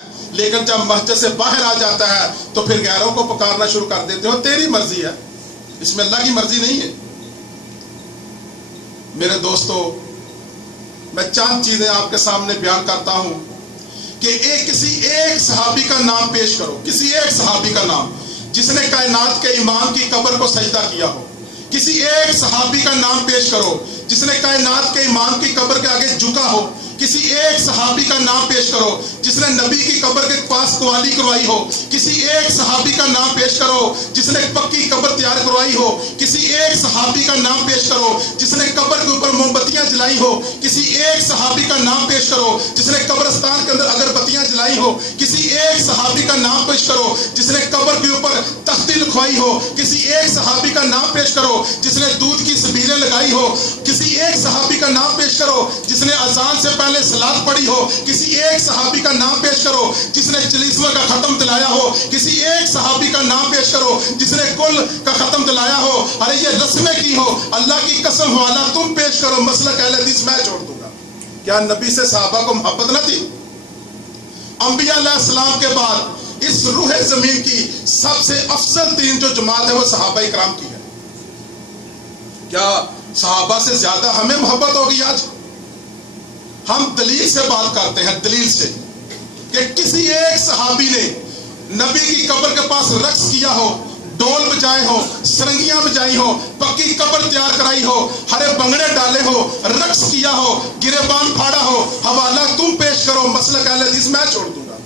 لیکن جب مسجد سے باہر آ جاتا ہے تو پھر غیروں کو پکارنا شروع کر دیتے ہو. تیری مرضی ہے، اس میں اللہ کی مرضی نہیں ہے. میرے دوستو، میں چند چیزیں آپ کے سامنے بیان کرتا ہوں کہ کسی ایک صحابی کا نام پیش کرو، کسی ایک صحابی کا نام جس نے کائنات کے امام کی قبر کو سجدہ کیا ہو. کسی ایک صحابی کا نام پیش کرو جس نے کائنات کے امام کی قبر کے آگے جھکا ہو. کسی ایک صحابی کا نام پیش کرو جس نے نبی کی قبر کے پاس قوالی کروائی ہو. کسی ایک صحابی کا نام پیش کرو جس نے پکی قبر تیار کروائی ہو. کسی ایک صحابی کا نام پیش کرو جس نے قبر کے اوپر موم بتیاں جلائی ہو. کسی ایک صحابی کا نام پیش کرو جس نے قبرستان کے اندر اگر بتیاں جلائی ہو. کسی ایک صحابی کا نام پیش کرو جس نے قبر کے اوپر تختی لکھوائی ہو. کسی ایک صحابی کا نام پیش کرو جس نے دودھ کی سبیلیں لگائی ہو. کسی ایک صحابی کا نام پیش کرو جس نے اذان سے پہلے صلاۃ پڑھی ہو. کسی ایک صحابی کا نام پیش کرو جس نے چلیسوہ کا ختم دلایا ہو. کسی ایک صحابی کا نام پیش کرو جس نے کل کا ختم دلایا ہو. ارے یہ رسمیں کی ہو، اللہ کی قسم حوالہ تم پیش کرو، مسلک اہل حدیث میں چھوڑ دوں گا. کیا نبی سے صحابہ کو محبت نہ تھی؟ انبیاء علیہ السلام کے بعد اس روح زمین کی سب سے افضل ترین جو جماعت ہے وہ صحابہ کرام کی ہے. کیا صحابہ سے زیادہ ہمیں محبت ہوگی؟ آج ہم دلیل سے بات کرتے ہیں، دلیل سے، کہ کسی ایک صحابی نے نبی کی قبر کے پاس رقص کیا ہو، ڈول بجائے ہو، سرنگیاں بجائی ہو، پکی قبر تیار کرائی ہو، ہرے بنگڑے ڈالے ہو، رقص کیا ہو، گریبان پھاڑا ہو. حوالہ تم پیش کرو، مسلک اہل حدیث میں چھوڑ دوں گا.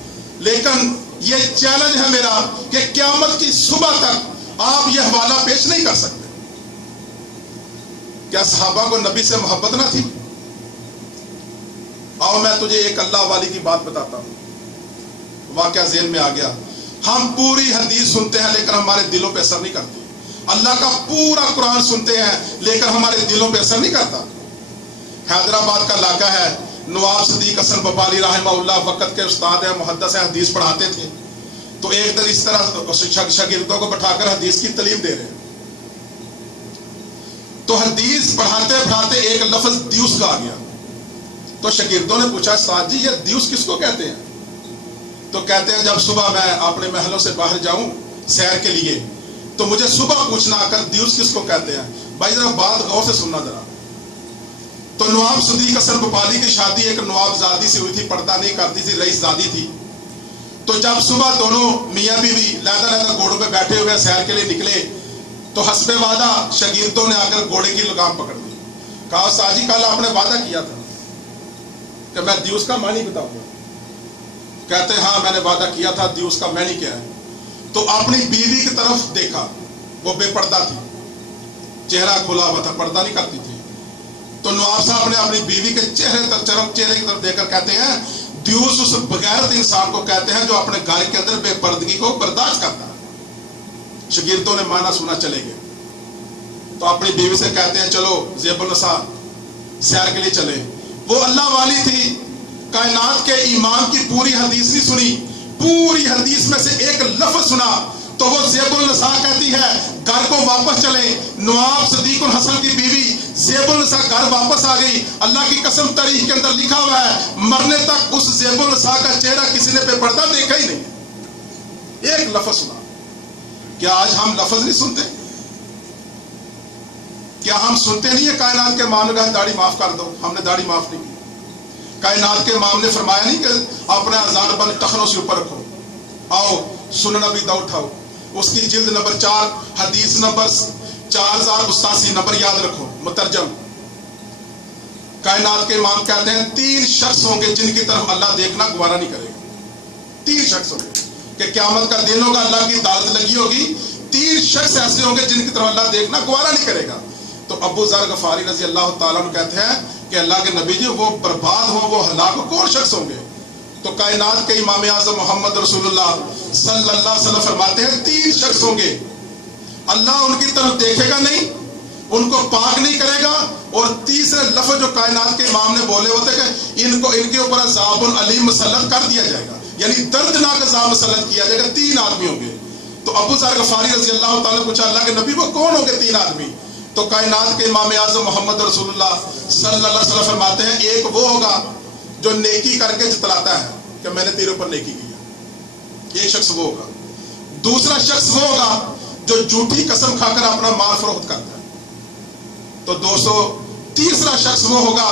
لیکن یہ چیلنج ہے میرا کہ قیامت کی صبح تک آپ یہ حوالہ پیش نہیں کر سکتے. کیا صحابہ کو نبی سے محبت نہ تھی؟ آؤ میں تجھے ایک اللہ والی کی بات بتاتا ہوں. واقعہ ذہن میں آ گیا. ہم پوری حدیث سنتے ہیں لیکن ہمارے دلوں پہ اثر نہیں کرتی. اللہ کا پورا قرآن سنتے ہیں لیکن ہمارے دلوں پہ اثر نہیں کرتا. حیدرآباد کا علاقہ ہے. نواب صدیق حسن بپالی رحمہ اللہ وقت کے استاد ہیں، محدث ہیں، حدیث پڑھاتے تھے. تو ایک دن اس طرح شاگردوں کو بٹھا کر حدیث کی تعلیم دے رہے ہیں. تو حدیث پڑھاتے پڑھاتے ایک لفظ دیوس کا آ گیا. تو شاگردوں نے پوچھا، سعد جی یہ دیوس کس کو کہتے ہیں؟ تو کہتے ہیں جب صبح میں اپنے محلوں سے باہر جاؤں سیر کے لیے تو مجھے صبح پوچھنا آ کر دیوس کس کو کہتے ہیں. بھائی ذرا بات غور سے سننا ذرا. تو نواب صدیق حسن بپالی کی شادی ایک نواب زادی سے ہوئی تھی، پردہ نہیں کرتی تھی، رئیس زادی تھی. تو جب صبح دونوں میاں بیوی لہدہ گھوڑوں پہ بیٹھے ہوئے سیر کے لیے نکلے تو حسب وعدہ شاگردوں نے آ کر گھوڑے کی لگام پکڑ دی. کہا سعد جی کل آپ نے وعدہ کیا تھا کہ میں دیوس کا معنی بتاؤں گا. کہتے ہیں ہاں میں نے وعدہ کیا تھا، دیوس کا معنی کیا ہے؟ تو اپنی بیوی کی طرف دیکھا، وہ بے پردہ تھی، چہرہ کھلا ہوا تھا، پردہ نہیں کرتی تھی. تو نواب صاحب نے اپنی بیوی کے چہرے کی طرف دیکھ کر کہتے ہیں دیوس اس بغیرت انسان کو کہتے ہیں جو اپنے گھر کے اندر بے پردگی کو برداشت کرتا ہے. شاگردوں نے معنی سنا، چلے گئے. تو اپنی بیوی سے کہتے ہیں چلو زیب النساء سیر کے لیے چلے. وہ اللہ والی تھی، کائنات کے امام کی پوری حدیث نہیں سنی، پوری حدیث میں سے ایک لفظ سنا تو وہ زیب النساء کہتی ہے گھر کو واپس چلے. نواب صدیق الحسن کی بیوی زیب النساء گھر واپس آ گئی. اللہ کی قسم تاریخ کے اندر لکھا ہوا ہے مرنے تک اس زیب النساء کا چہرہ کسی نے بے پردہ دیکھا ہی نہیں. ایک لفظ سنا. کیا آج ہم لفظ نہیں سنتے؟ کیا ہم سنتے نہیں ہیں کائنات کے امام نے کہا داڑھی معاف کر دو، ہم نے داڑھی معاف نہیں کی. کائنات کے امام نے فرمایا نہیں کہ اپنے اذان بند ٹخنوں سے اوپر رکھو. آؤ سنن ابی داؤد اٹھاؤ، اس کی جلد نمبر 4 حدیث نمبر 4087 نمبر یاد رکھو، مترجم. کائنات کے امام کہتے ہیں 3 شخص ہوں گے جن کی طرف اللہ دیکھنا گوارا نہیں کرے گا. 3 شخص ہوں گے کہ قیامت کا دن ہوگا، اللہ کی عدالت لگی ہوگی. 3 شخص ایسے ہوں گے جن کی طرف اللہ دیکھنا گوارا نہیں کرے گا. تو ابو ذر غفاری رضی اللہ تعالیٰ عنہ کہتے ہیں کہ اللہ کے نبی جی وہ برباد ہوں، وہ ہلاک ہوں، کون شخص ہوں گے؟ تو کائنات کے امام اعظم محمد رسول اللہ صلی اللہ علیہ وسلم فرماتے ہیں 3 شخص ہوں گے، اللہ ان کی طرف دیکھے گا نہیں، ان کو پاک نہیں کرے گا. اور تیسرے لفظ جو کائنات کے امام نے بولے ہوتے کہ ان کے اوپر عذاب العلیم مسلط کر دیا جائے گا، یعنی دردناک عذاب مسلط کیا جائے گا. 3 آدمی ہوں گے. تو ابو ذر غفاری رضی اللہ تعالیٰ نے پوچھا اللہ کے نبی وہ کون ہوں گے 3 آدمی؟ تو کائنات کے امام اعظم محمد رسول اللہ صلی اللہ علیہ وسلم فرماتے ہیں ایک وہ ہوگا جو نیکی کر کے جتلاتا ہے، कि मैंने तेरे ऊपर नेकी की है। एक शख्स वो होगा। दूसरा शख्स वो होगा जो झूठी कसम खाकर अपना माल फरोख्त करता है। तो दोस्तों, तीसरा शख्स वो होगा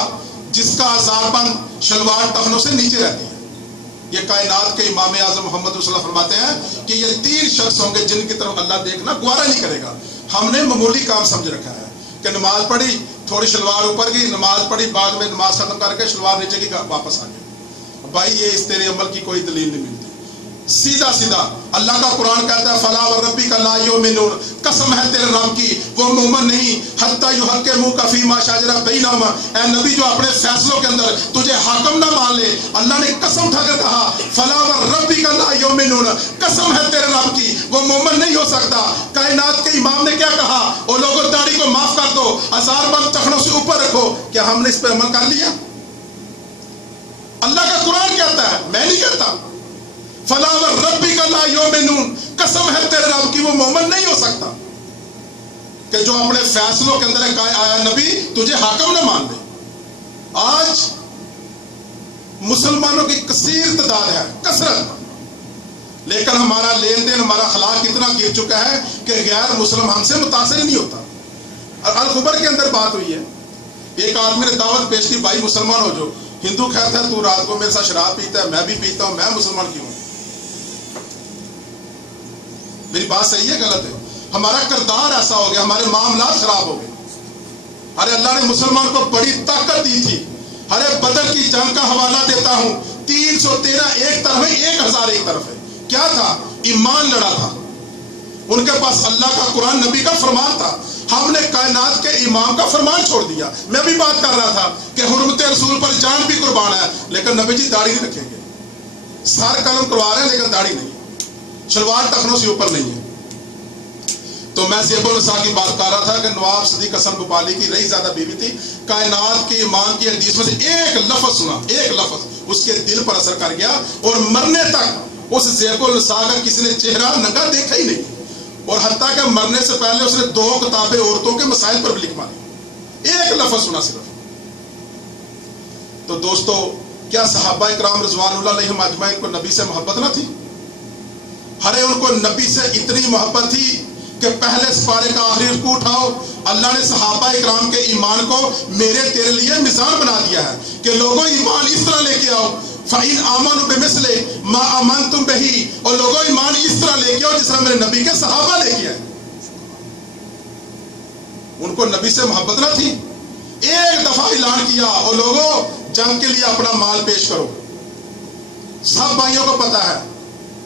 जिसका आजारबंद शलवार टखनों से नीचे रहती है। ये कायनात के इमाम आज़म मोहम्मद रसूलुल्लाह फरमाते हैं कि ये 3 शख्स होंगे जिनकी तरफ अल्लाह देखना गवारा नहीं करेगा। हमने मामूली काम समझ रखा है कि नमाज पढ़ी, थोड़ी शलवार ऊपर की, नमाज पढ़ी, बाद में नमाज खत्म करके शलवार नीचे की, वापस आ गए। भाई ये इस तेरे अमल की कोई दलील नहीं मिलती। सीधा सीधा अल्लाह का कुरान कहता है फला व रब्बी का ला युमिनून, कसम है तेरे रब की वो मोमिन नहीं हत्ता युहक्किमू का फीमा शाजरा बैनहुम। ऐ नबी जो अपने फैसलों के अंदर तुझे हाकिम ना मान ले, अल्लाह ने कसम उठाकर कहा फला व रब्बी का ला युमिनून, कसम है तेरे रब की वो मोमिन नहीं हो सकता। कायनात के इमाम ने क्या कहा? ओ लोगों, दाढ़ी को माफ कर दो, आजारबंद टखनों से ऊपर रखो। क्या हमने इस पर अमल कर लिया? अल्लाह का कुरान कहता है, मैं नहीं कहता। फला व रब्बी का ला युमिनून, कसम है तेरे रब की वो मोमिन नहीं हो सकता कि जो अपने फैसलों के अंदर आया नबी तुझे हाकिम न मान ले। आज मुसलमानों की कसीर तादाद है, कसरत, लेकिन हमारा लेन देन, हमारा अखलाक इतना गिर चुका है कि गैर मुसलमान हमसे मुतासिर नहीं होता। अल खुबर के अंदर बात हुई है, एक आदमी ने दावत पेश की, भाई मुसलमान हो जो। हिंदू कहता है तू रात को मेरे साथ शराब पीता है, मैं भी पीता हूं, मैं मुसलमान क्यों हूं? मेरी बात सही है गलत है? हमारा किरदार ऐसा हो गया, हमारे मामलात खराब हो गए। अरे अल्लाह ने मुसलमान को बड़ी ताकत दी थी। अरे बदर की जंग का हवाला देता हूं, 313 एक तरफ है, 1000 एक तरफ है। क्या था? ईमान लड़ा था। उनके पास अल्लाह का कुरान, नबी का फरमान था। हमने कायनात के इमाम का फरमान छोड़ दिया। मैं भी बात कर रहा था कि हुर्मत रसूल पर जान भी कुर्बान है, लेकिन नबी जी दाढ़ी नहीं रखेंगे। सर कलम करवा रहे हैं लेकिन दाढ़ी नहीं, शलवार टखनों से ऊपर नहीं है। तो मैं ज़ेबुल निसा की बात कर रहा था कि नवाब सदीक हसन भोपाली की रही ज्यादा बीवी थी। कायनात के इमाम की हदीस में से एक लफ्ज सुना, एक लफ्ज उसके दिल पर असर कर गया और मरने तक उस ज़ेबुल निसा का किसी ने चेहरा नंगा देखा ही नहीं। और हत्ता के मरने से पहले उसने 2 किताबें औरतों के मसाइल पर भी लिख मारी, एक लफ्ज सुना सिर्फ। तो दोस्तों, क्या सहाबा इकराम रिज़वानुल्लाह अलैहिम अजमईन को नबी से मोहब्बत ना थी? अरे उनको नबी से इतनी मोहब्बत थी कि पहले सिपारे का आखिरी रुकू उठाओ। अल्लाह ने सहाबा इकराम के ईमान को मेरे तेरे लिए मिसाल बना दिया है कि लोगों ईमान इस तरह लेके आओ, फ़इन आमनु बिमिस्ले मा आमनतुम बिही, और लोगों ईमान इस तरह लेके आओ जिस तरह मेरे नबी के सहाबा लेके आए। उनको नबी से मोहब्बत ना थी। एक दफा ऐलान किया और लोगों जंग के लिए अपना माल पेश करो। सब भाइयों को पता है।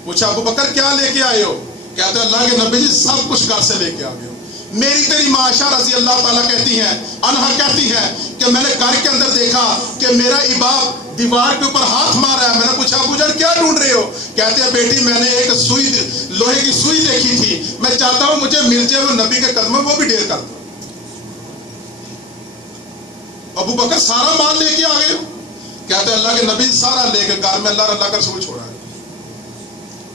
पूछा अबू बकर क्या लेके आए हो? कहते अल्लाह के नबी जी सब कुछ घर से लेके आ गए हो। मेरी तेरी मां आयशा रजी अल्लाह ताला कहती हैं, अनहा कहती है कि मैंने घर के अंदर देखा कि मेरा इबाब दीवार के ऊपर हाथ मार रहा है। मैंने पूछा अबू जान क्या ढूंढ रहे हो? कहते हैं बेटी मैंने एक सुई, लोहे की सुई देखी थी, मैं चाहता हूं मुझे मिल जाए वो नबी के कदम में, वो भी ढेर कर दो। अबू बकर सारा माल लेके आ गए। कहते अल्लाह के नबी सारा लेके घर में अल्लाह का रसूल छोड़ा है।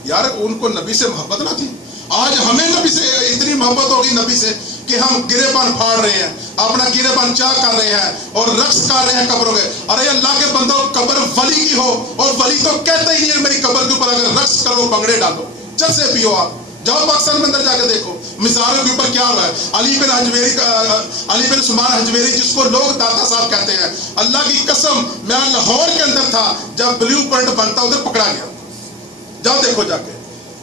यार उनको नबी से मोहब्बत ना थी। आज हमें नबी से इतनी मोहब्बत होगी नबी से कि हम गिरेबान फाड़ रहे हैं, अपना गिरेबान चाह कर रहे हैं और रक्स कर रहे हैं कब्रों के। अरे अल्लाह के बंदो, कब्र वली की हो, और वली तो कहता ही नहीं है मेरी कब्र के ऊपर अगर रक्स करो, भंगड़े डालो, चस्से पियो। आप जाओ पाकिस्तान में अंदर जाके देखो मिज़ारों के ऊपर क्या हो रहा है। अली बिन उस्मान हजवेरी जिसको लोग दाता साहब कहते हैं, अल्लाह की कसम मैं लाहौर के अंदर था जब ब्लू प्रिंट बनता उधर पकड़ा गया। जाओ देखो जाके।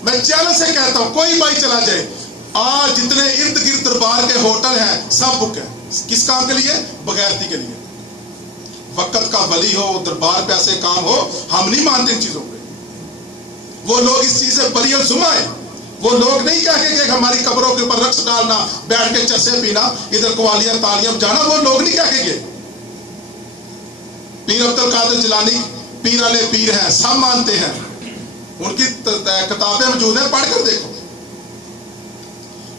मैं चैलेंज से कहता हूं कोई भाई चला जाए, आज जितने इर्द गिर्द दरबार के होटल हैं सब बुक है। किस काम के लिए? बगैरती के लिए। वक्त का वली हो, दरबार पे ऐसे काम हो, हम नहीं मानते इन चीजों पे। वो लोग इस चीज से बरी और जुमा है। वो लोग नहीं कहेंगे कि हमारी कब्रों के ऊपर रक्स डालना, बैठ के चस्से पीना, इधर कवालियां तालियां जाना, वो लोग नहीं कहेंगे। पीर अब्दुल कादिर जिलानी पीराने पीर हैं, सब मानते हैं, उनकी किताबें मौजूद हैं, पढ़कर देखो।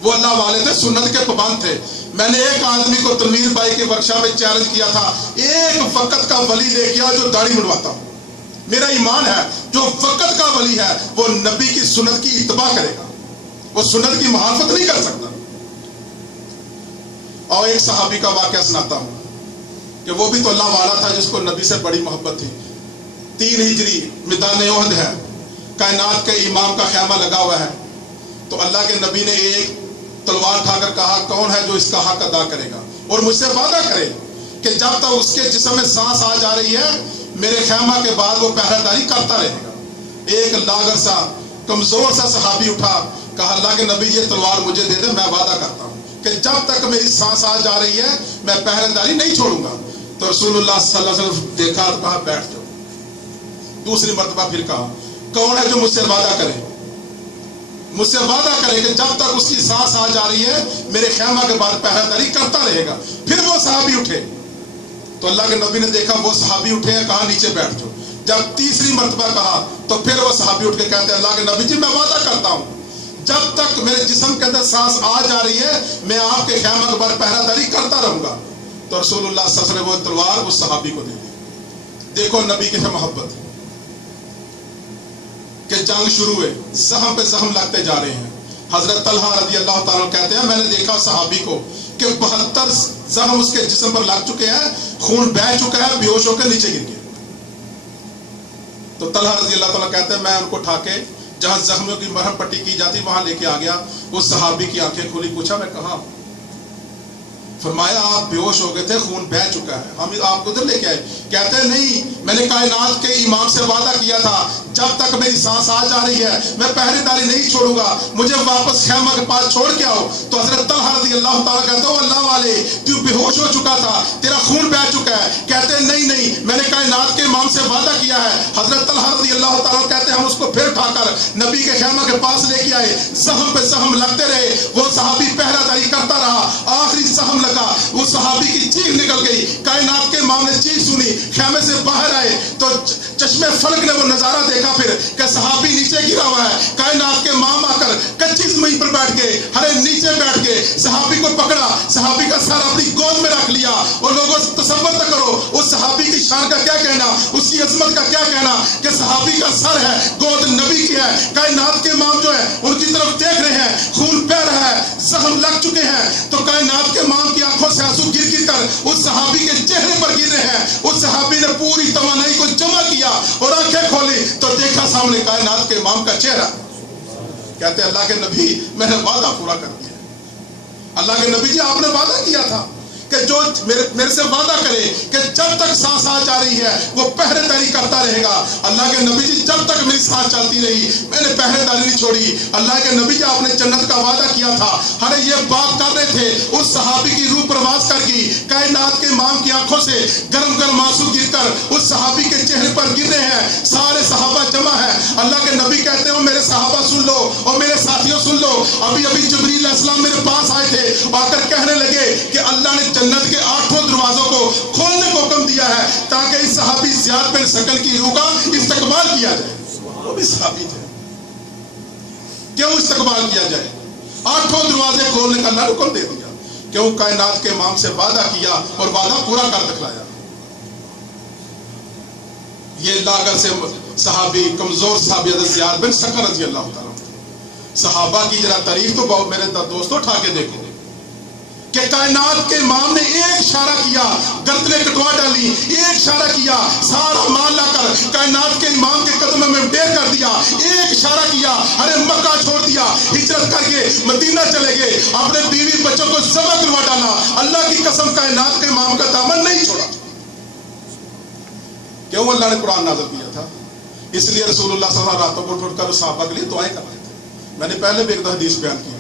वो अल्लाह वाले थे, सुन्नत के पाबंद थे। मैंने एक आदमी को तनवीर भाई के वर्कशॉप में चैलेंज किया था, एक वक्त का वली लेके आओ जो दाढ़ी मुंडवाता हो। मेरा ईमान है जो वक्त का वली है वो नबी की सुन्नत की इत्तबा करेगा, वो सुन्नत की मुखालफत नहीं कर सकता। और एक सहाबी का वाकया सुनाता हूं कि वो भी तो अल्लाह वाला था जिसको नबी से बड़ी मोहब्बत थी। 3 हिजरी मैदान ओहद है, कायनात के इमाम का खैमा लगा हुआ है, तो अल्लाह के नबी ने एक तलवार उठाकर कहा कौन है जो इसका हक अदा करेगा और मुझसे वादा करे कि जब तक उसके जिस्म में सांस आ जा रही है मेरे खैमा के बाद वो पहरेदारी करता रहेगा। एक लागर सा कमजोर सा सहाबी उठा, कहा अल्लाह के नबी ये तलवार मुझे दे दे, मैं वादा करता हूँ कि जब तक मेरी सांस आ जा रही है मैं पहरेदारी नहीं छोड़ूंगा। तो रसूलुल्लाह सल्लल्लाहु अलैहि वसल्लम देखा तो कहा बैठ जाओ। दूसरी मर्तबा फिर कहा कौन है जो मुझसे वादा करे, मुझसे वादा करे कि जब तक उसकी सांस आ जा रही है मेरे खैमा के बाद पहरेदारी करता रहेगा। फिर वो सहाबी उठे, तो अल्लाह के नबी ने देखा वो सहाबी उठे हैं, कहा नीचे बैठ जाओ। जब तीसरी मर्तबा कहा तो फिर वो सहाबी उठ के कहते हैं अल्लाह के नबी जी मैं वादा करता हूँ जब तक मेरे जिस्म के अंदर सांस आ जा रही है मैं आपके खैमा के बाद पहरेदारी करता रहूंगा। तो रसूलुल्लाह सल्लल्लाहु अलैहि वसल्लम ने वो तलवार उस सहाबी को दे दी। देखो नबी की मोहब्बत कि जंग शुरू हुए, जख्म पे जख्म लगते जा रहे हैं। हजरत तलहा रज़ी अल्लाह ताला कहते हैं मैंने देखा सहाबी को कि 72 जख्म उसके जिस्म पर लग चुके हैं, खून बह चुका है, बेहोश होकर नीचे गिर गया। तो तलहा रज़ी अल्लाह ताला कहते हैं मैं उनको उठा के जहां जख्मियों की मरहम पट्टी की जाती वहां लेके आ गया। उस सहाबी की आंखें खुली, पूछा मैं कहा? फरमाया आप बेहोश हो गए थे, खून बह चुका है, हम आपको उधर लेके आए। कहते हैं नहीं, मैंने कायनात के इमाम से वादा किया था जब तक मेरी सांस आ जा रही है मैं पहरेदारी नहीं छोड़ूंगा, मुझे वापस खैमा के पास छोड़ के आओ। तो हजरत तलहा रज़ी अल्लाह ताला कहते हो अल्लाह वाले तू बेहोश हो चुका था, तेरा खून बह चुका है। कहते हैं नहीं नहीं, मैंने कायनात के इमाम से वादा किया है। हजरत तलहा रज़ी अल्लाह ताला कहते हैं हम उसको फिर उठाकर नबी के खैमा के पास लेके आए, जख्म पे जख्म लगते रहे, वो सहाबी पहरेदारी करता रहा। आखिरी जख्म लगा, उस सहाबी की चीख निकल गई, कायनात के इमाम ने चीख सुनी, खैमे से बाहर आए तो चश्मे फलक ने वो नजारा देखा फिर कि सहाबी नीचे गिरा हुआ है। कायनात के इमाम आकर कच्ची जमीन पर बैठ के हरे नीचे बैठ के सहाबी को पकड़ा, सहाबी का सर अपनी गोद में रख लिया। और लोगों तसव्वुर तो करो उस सहाबी की शान का क्या कहना, उसकी अजमत का क्या कहना कि सहाबी का सर है, गोद नबी की है। कायनात के इमाम जो है उनकी तरफ देख रहे हैं, खून बह रहा है, जख्म लग चुके हैं। तो कायनात के इमाम की आंखों से आंसू गिर गिर कर उस सहाबी के चेहरे पर गिर रहे हैं। उस सहाबी ने पूरी तवानाई को जमा किया और आंखें खोली तो देखा सामने कायनात के इमाम का चेहरा। कहते अल्लाह के नबी मैंने वादा पूरा कर दिया। अल्लाह के नबी जी आपने वादा किया था कि जो मेरे से वादा करे कि जब तक सांस आ जा रही है वो पहरेदारी करता रहेगा। अल्लाह के नबी जी जब तक मेरी सांस चलती रही मैंने पहरेदारी नहीं छोड़ी। अल्लाह के नबी जी आपने जन्नत का वादा किया था। अरे ये बात कर रहे थे, उस सहाबी की रूह प्रवास कर गई। कायनात के इमाम की आंखों से गर्म गर्म आंसू गिरकर उस सहाबी के चेहरे पर गिर रहे हैं। सारे सहाबा जमा है। अल्लाह के नबी कहते हो मेरे सहाबा सुन लो और मेरे साथियों सुन लो, अभी अभी जिब्रील अलैहिस्सलाम मेरे पास आए थे, आकर कहने लगे कि अल्लाह ने जन्नत के 8 दरवाजों को खोलने को हुक्म दिया है ताकि इस सहाबी ज़ियाद बिन सकल की रूह का इस्तकबाल किया जाए। वो भी सहाबी थे, क्यों इस्तकबाल किया जाए? 8 दरवाजे खोलने का अल्लाह हुक्म दे दिया, क्यों? कायनात के इमाम से वादा किया और वादा पूरा कर दिखलाया। ये लागर से सहाबी कमजोर सहाबी ज़ियाद बिन सकल रज़ी अल्लाह ताला। सहाबा की जरा तारीफ तो बहुत मेरे दोस्तों उठा के देखो कि कायनात के इमाम ने एक इशारा किया, गर्दनें कटवा डाली, एक इशारा किया, सारा माल लाकर कायनात के इमाम के कदमों में ढेर कर दिया। एक इशारा किया, अरे मक्का छोड़ दिया, हिजरत करके मदीना चले गए, अपने बीवी बच्चों को ज़बह करवा डाला। अल्लाह की कसम कायनात के इमाम का दामन नहीं छोड़ा। क्यों? अल्लाह ने कुरान नाज़िल किया था, इसलिए रसूलुल्लाह सल्लल्लाहु अलैहि वसल्लम रातों को उठकर सहाबा के लिए दुआएं कर रहे थे। मैंने पहले भी एक हदीस बयान की थी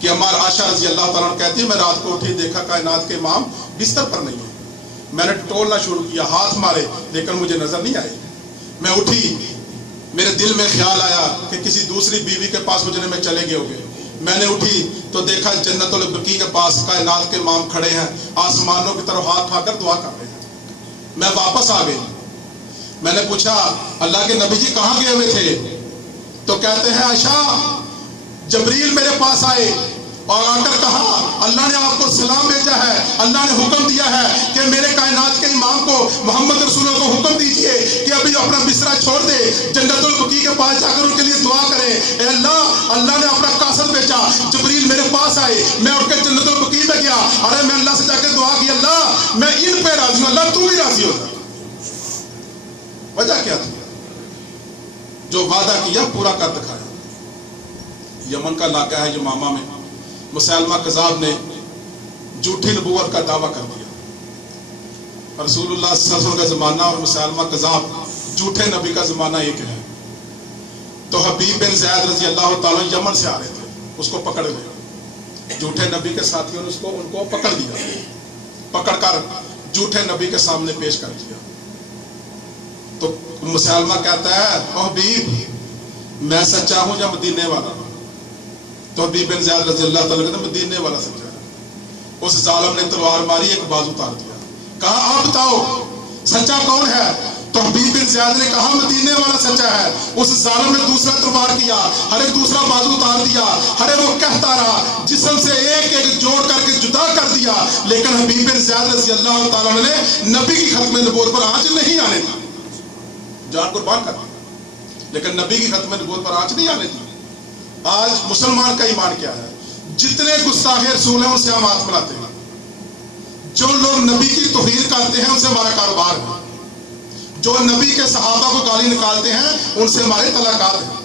कि हमारा आशा रज़ी अल्लाह ताला कहती है मैं रात को उठी, देखा कायनात के इमाम बिस्तर पर नहीं है। मैंने टटोलना शुरू किया, हाथ मारे, लेकिन मुझे नजर नहीं आई। मैं उठी, मेरे दिल में ख्याल आया कि किसी दूसरी बीवी के पास गुजरने में चले गए होंगे। मैंने उठी तो देखा जन्नतुल बकी के पास कायनात के इमाम खड़े हैं, आसमानों की तरफ हाथ उठाकर दुआ कर रहे हैं। मैं वापस आ गई। मैंने पूछा अल्लाह के नबी जी कहाँ गए हुए थे? तो कहते हैं आयशा जबरील मेरे पास आए और आकर कहा अल्लाह ने आपको सलाम भेजा है, अल्लाह ने हुक्म दिया है कि मेरे कायनात के इमाम को मोहम्मद रसूल को हुक्म दीजिए कि अभी अपना बिस्तरा छोड़ दे, जन्नतुल बकी के पास जाकर उनके लिए दुआ करे। ए अल्लाह ने अपना कासद भेजा, जबरील मेरे पास आए, मैं उठ के जन्नतुल बकी में गया। अरे मैं अल्लाह से जाकर दुआ की, अल्लाह मैं इन पे राजी हूँ, अल्लाह तू भी राजी हो। वजह क्या थी? जो वादा किया पूरा कर दिखाया। यमन का इलाका है यमामा में, मुसैलमा कज़ाब ने झूठी नबूवत का दावा कर दिया। रसूलुल्लाह सल्लल्लाहु अलैहि वसल्लम का ज़माना और मुसैलमा कज़ाब झूठे नबी का ज़माना एक है। तो हबीब बिन ज़ैद रज़ी अल्लाह ताला यमन से आ रहे थे, उसको पकड़ लिया। झूठे नबी के साथियों ने उनको पकड़ लिया, पकड़कर झूठे नबी के सामने पेश कर दिया। तो मुसैलमा कहता है, ओ हबीब मैं सच्चा हूं या मदीने वाला? तो हबीब बिन ज़ैद रज़ी अल्लाह ताला कहते मदीने वाला सच्चा है। उस जालिम ने तलवार मारी, एक बाजू उतार दिया, कहा आप बताओ सच्चा कौन है? तो हबीब बिन ज़ैद ने कहा मदीने वाला सच्चा है। उस जालिम ने दूसरा तलवार किया, हर एक दूसरा बाजू उतार दिया, हर एक वो कहता रहा, जिस्म से एक एक जोड़ करके जुदा कर दिया। लेकिन हबीब बिन ज़ैद रज़ी अल्लाह ताला ने नबी की खत्म नबूवत पर आंच नहीं आने दी, जान कुर्बान कर दी, लेकिन नबी की खत्म नबूवत पर आंच नहीं आने दी। आज मुसलमान का ईमान क्या है? जितने गुस्ताखे रसूल हैं उनसे हम हाथ मिलाते हैं, जो लोग नबी की तौहीन करते हैं उनसे हमारा कारोबार है, जो नबी के सहाबा को गाली निकालते हैं उनसे हमारे तलाकात हैं।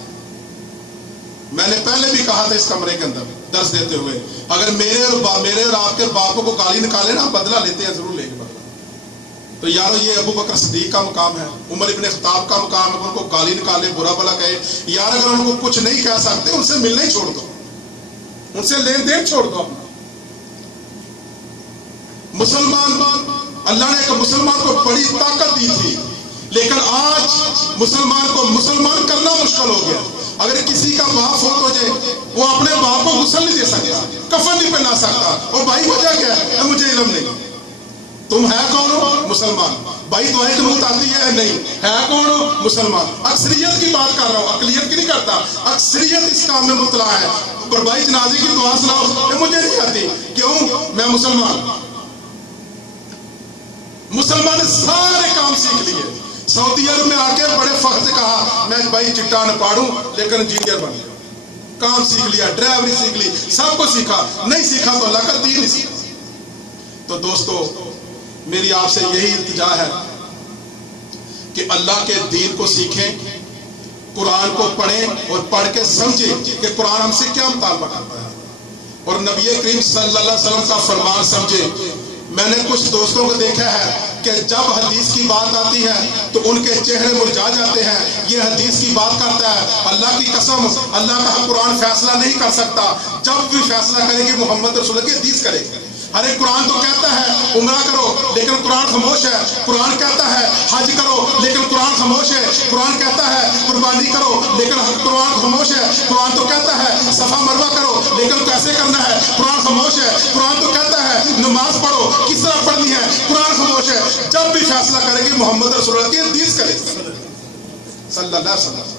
मैंने पहले भी कहा था इस कमरे के अंदर दर्स देते हुए, अगर मेरे और आपके बापों को गाली निकाले ना, बदला लेते हैं, जरूर लेंगे बदला। तो यारो ये अबू बकर सिद्दीक का मुकाम है, उमर इब्ने खत्ताब का मुकाम है, उनको गाली निकाले, बुरा भला कहे। यार अगर उनको कुछ नहीं कह सकते उनसे मिलना ही छोड़ दो, उनसे लेन देन छोड़ दो। मुसलमान, अल्लाह ने एक मुसलमान को बड़ी ताकत दी थी, लेकिन आज मुसलमान को मुसलमान करना मुश्किल हो गया। अगर किसी का बाप फौत हो जाए, वो अपने बाप को गुस्ल नहीं दे सकता, कफन नहीं पहना सकता। और भाई वजह क्या है? मुझे इल्म नहीं। तुम है कौन हो? मुसलमान। भाई दुआएं कबूल आती है? नहीं। है कौन हो? मुसलमान। अक्सरियत की बात कर रहा हूँ, अकलियत की नहीं करता। अक्सरियत इस काम में मुतला है। पर भाई जनाजे की दुआ सुनाओ, मुझे नहीं आती। क्यों? मैं मुसलमान। मुसलमान ने सारे काम सीख लिए। सऊदी अरब में आके बड़े फख्र से कहा, मैं भाई चिट्टा न पाड़ूं लेकिन इंजीनियर बन गया, काम सीख लिया, ड्राइवरी सीख ली, सब कुछ सीखा। नहीं सीखा तो अल्लाह का दीन नहीं सीखा। तो दोस्तों मेरी आपसे यही इल्तिजा है कि अल्लाह के दीन को सीखें, कुरान को पढ़ें और पढ़ के समझें कि कुरान हमसे क्या मुतालबा करता है, और नबी करीम सल्लल्लाहु अलैहि वसल्लम का फरमान समझें। मैंने कुछ दोस्तों को देखा है कि जब हदीस की बात आती है तो उनके चेहरे मुरझा जाते हैं। ये हदीस की बात करता है, अल्लाह की कसम अल्लाह का कुरान फैसला नहीं कर सकता। जब भी फैसला करेगी मोहम्मद रसूल की हदीस करेगी। अरे कुरान तो कहता है उम्रा करो, लेकिन कुरान खामोश है। कुरान कहता है हज करो, लेकिन कुरान खामोश है। कुरान कहता है कुर्बानी करो, लेकिन कुरान खामोश है। कुरान तो कहता है सफा मरवा करो, लेकिन कैसे करना है? कुरान खामोश है। कुरान तो कहता है नमाज पढ़ो, किस तरह पढ़नी है? कुरान खामोश है। जब भी फैसला करेगी मोहम्मद रसूल की हदीस करेगी सल्लल्लाहु अलैहि वसल्लम।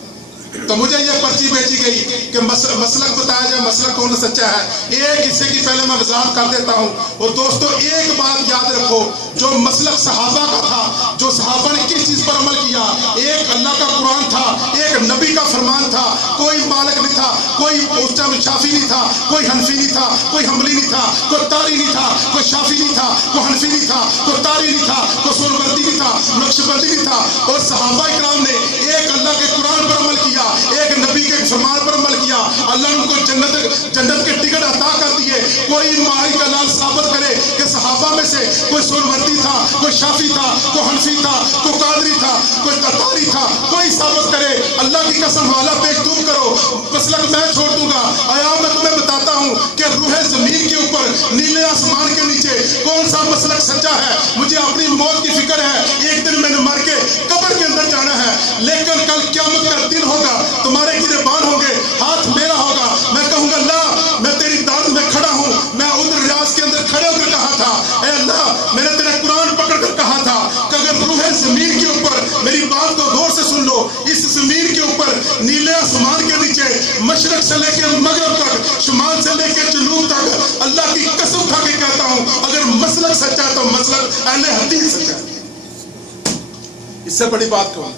तो मुझे ये पर्ची भेजी गई कि मसलक बताया जाए, मसलक कौन सच्चा है। एक हिस्से की पहले मैं वजाहत कर देता हूँ। और दोस्तों एक बात याद रखो, जो मसलक सहाबा का था, जो सहाबा ने किस चीज पर अमल किया, एक अल्लाह का कुरान था, एक नबी का फरमान था। कोई मालिक नहीं था, कोई उस टाइम शाफी नहीं था, कोई हनफी नहीं था, कोई हम्बली नहीं था, कोई तारी नहीं था, कोई शाफी नहीं था, कोई हनफी नहीं था, कोई तारी नहीं था, कोई सोनवर्दी नहीं था, नक्शबंदी नहीं था। और सहाबा इकराम ने एक अल्लाह के कुरान पर अमल किया, एक नबी के फरमान पर अमल किया। अल्लाह ने उनको जन्नत के टिकट अता कर दिए। कोई माही का लाल साबित करे कि सहाबा में से कोई सोनवर्दी था, कोई शाफी था, कोई हनफी था, कोई कादरी था, कोई कतारी था, कोई साबित करे। अल्लाह की कसम वाला पेश तुम करो, मसलक मैं छोड़ दूंगा। आया मैं तुम्हें बताता हूँ कि रूह जमीन के ऊपर नीले आसमान के नीचे कौन सा मसलक सच्चा है। मुझे अपनी मौत की फिक्र है, एक दिन मैंने मर के कब्र के अंदर जाना है, लेकिन कल क़यामत का दिन होगा, तुम्हारे गिरबान होंगे, हाथ मेरा होगा। मैं कहूंगा अल्लाह मैं तेरी दाद में खड़ा हूं। मैं उधर रियाज के अंदर खड़े होकर कहा था, ए अल्लाह मैंने तेरा कुरान पकड़ कर कहा था कि अगर रूह जमीन के ऊपर, मेरी बात को गौर से सुन लो, इस जमीन के ऊपर नीले आसमान के नीचे मशरक से लेकर मगरब तक, शुमाल से लेकर जनूब तक, अल्लाह की कसम उठा के कहता हूं अगर मसलक सच्चा है तो मसलक अहले हदीस सच्चा है। इससे बड़ी बात कौन?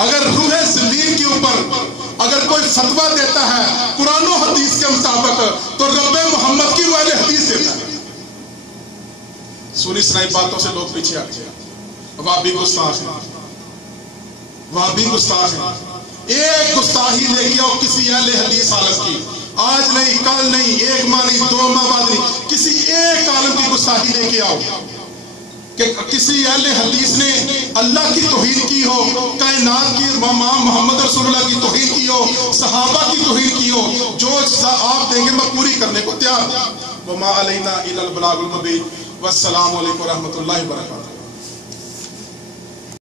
अगर रूह ज़मीन के ऊपर अगर कोई फतवा देता है कुरान और हदीस के मुताबिक, तो रब्बे मोहम्मद की वाले हदीस देता है। सुनी सुनाई बातों से लोग पीछे हट गए। वहाबी गुस्ताख है, वहाबी गुस्ताख है। एक गुस्ताही लेके आओ किसी अहले हदीस आलम की, आज नहीं, कल नहीं, एक माह नहीं, 2 माह बाद नहीं, किसी एक आलम की गुस्ताही लेके आओ कि किसी अहले हदीस ने अल्लाह की तौहीन की हो, कायनात की इमाम मोहम्मद रसूलुल्लाह की तौहीन की हो, सहाबा की तौहीन की हो। जो आप देंगे मैं पूरी करने को तैयार हूं। वमा अलैना इल्लल बलागुल मुबीन। वस्सलामु अलैकुम व रहमतुल्लाहि व बरकातहू।